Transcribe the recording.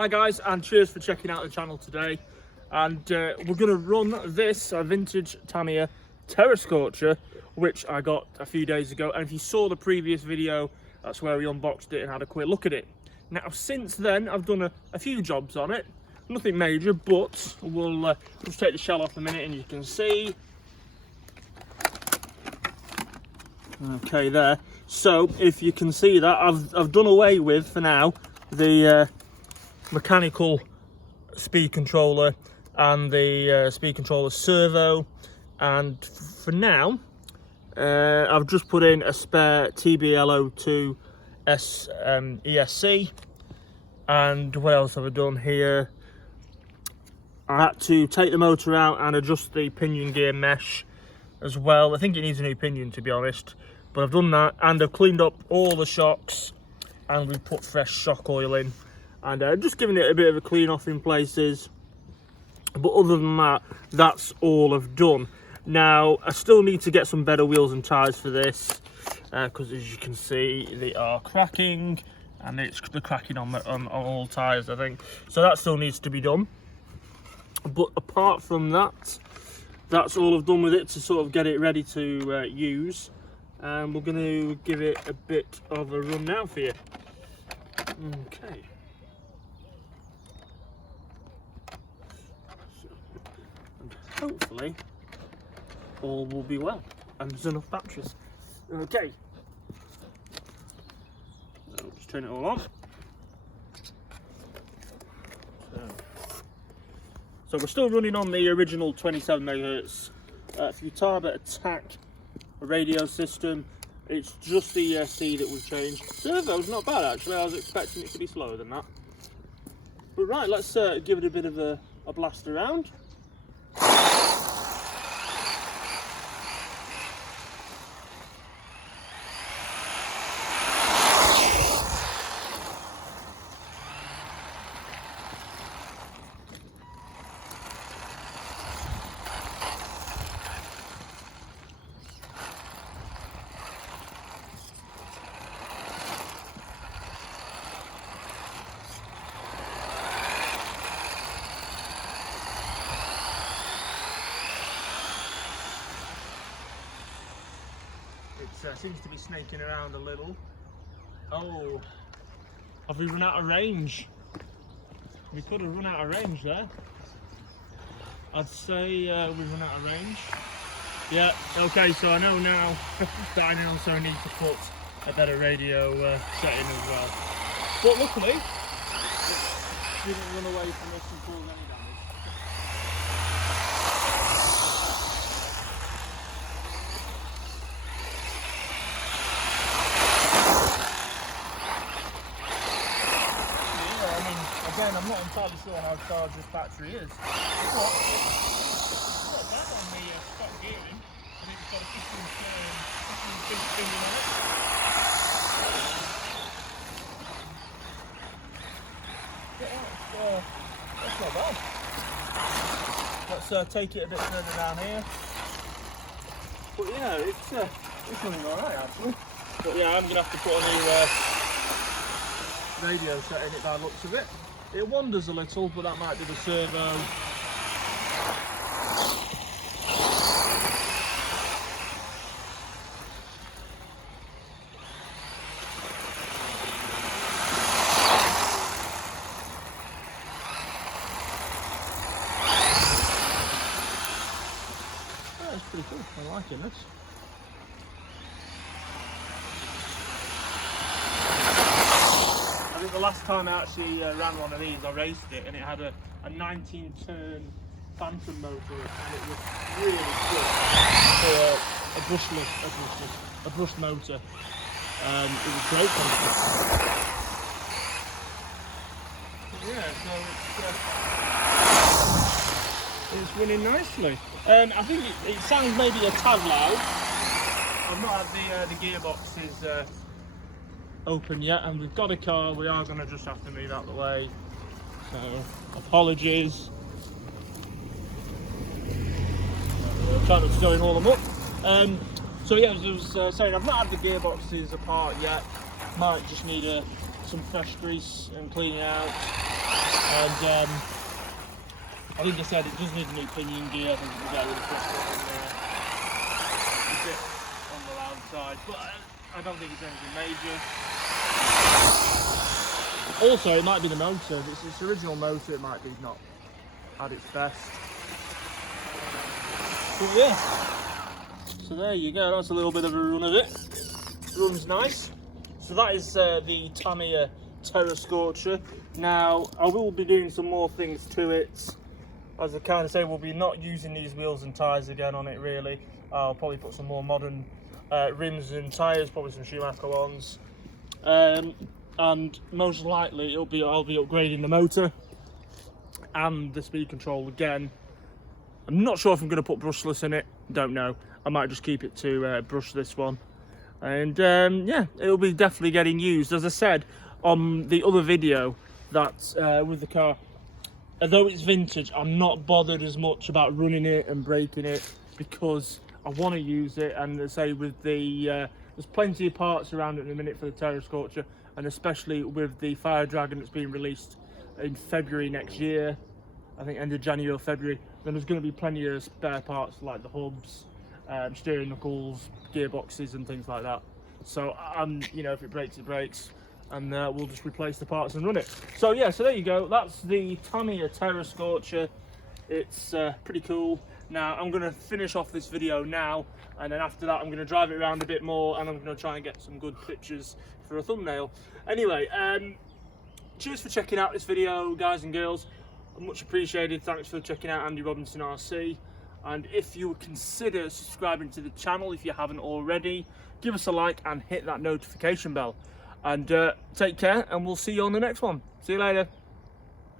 Hi guys, and cheers for checking out the channel today. And we're going to run this vintage Tamiya Terra Scorcher, which I got a few days ago. And if you saw the previous video, that's where we unboxed it and had a quick look at it. Now since then I've done a few jobs on it, nothing major, but we'll just take the shell off a minute and you can see. Okay, there. So if you can see that, I've done away with, for now, the mechanical speed controller and the speed controller servo, and for now I've just put in a spare TBL02 ESC. And what else have I done here? I had to take the motor out and adjust the pinion gear mesh as well. I think it needs a new pinion, to be honest, but I've done that, and I've cleaned up all the shocks and we put fresh shock oil in, and just giving it a bit of a clean off in places. But other than that, that's all I've done. Now I still need to get some better wheels and tyres for this, because as you can see they are cracking, and they're cracking on all tyres, I think, so that still needs to be done. But apart from that, that's all I've done with it to sort of get it ready to use, and we're going to give it a bit of a run now for you. Okay. And hopefully all will be well, and there's enough batteries. Okay. So just turn it all on. So we're still running on the original 27 MHz Futaba Attack radio system. It's just the ESC that we've changed. Servo's not bad actually, I was expecting it to be slower than that. But right, let's give it a bit of a blast around. It seems to be snaking around a little. Oh, have we run out of range? We could have run out of range there. I'd say we've run out of range. Yeah, okay, so I know now that I also need to put a better radio setting as well. But luckily, it didn't run away from us and cause any damage. Again, I'm not entirely sure how charged this battery is. But it's not bad on the stock gearing. I think it's got a 15 pinion on it. Yeah, that's not bad. Let's take it a bit further down here. But yeah, it's running alright actually. But yeah, I'm going to have to put a new radio set in it by the looks of it. It wanders a little, but that might be the servo. Yeah, it's pretty cool. I'm liking this. I think the last time I actually ran one of these, I raced it, and it had a 19-turn Phantom motor, and it was really good for a brushless motor. It was great for it. Yeah, so it's running nicely. I think it sounds maybe a tad loud. I've not had the gearboxes open yet, and we've got a car. We are going to just have to move out the way, so apologies. Trying not to go in all them up. So yeah, as I was saying, I've not had the gearboxes apart yet. Might just need some fresh grease and cleaning out. And I think I said it does need a new pinion gear. I think we can get rid of this one a bit on the loud side, but I don't think it's anything major. Also, it might be the motor. If it's its original motor, it might be not at its best. But yeah, so there you go. That's a little bit of a run of it. Runs nice. So that is the Tamiya Terra Scorcher. Now, I will be doing some more things to it. As I kind of say, we'll be not using these wheels and tyres again on it really. I'll probably put some more modern rims and tyres, probably some Schumacher ones. And most likely I'll be upgrading the motor and the speed control again. I'm not sure if I'm going to put brushless in it, don't know. I might just keep it to brushless one. And yeah, it'll be definitely getting used. As I said on the other video, that with the car, although it's vintage, I'm not bothered as much about running it and breaking it because I want to use it. And as I say, with the there's plenty of parts around it in a minute for the Terra Scorcher, and especially with the Fire Dragon that's being released in February next year, I think end of January or February, then there's going to be plenty of spare parts like the hubs, steering knuckles, gearboxes and things like that. So you know, if it breaks, it breaks, and we'll just replace the parts and run it. So yeah, so there you go. That's the Tamiya Terra Scorcher. It's pretty cool. Now I'm going to finish off this video now, and then after that I'm going to drive it around a bit more, and I'm going to try and get some good pictures for a thumbnail. Anyway, cheers for checking out this video, guys and girls. Much appreciated. Thanks for checking out Andy Robinson RC. And if you would consider subscribing to the channel if you haven't already, give us a like and hit that notification bell. And take care, and we'll see you on the next one. See you later.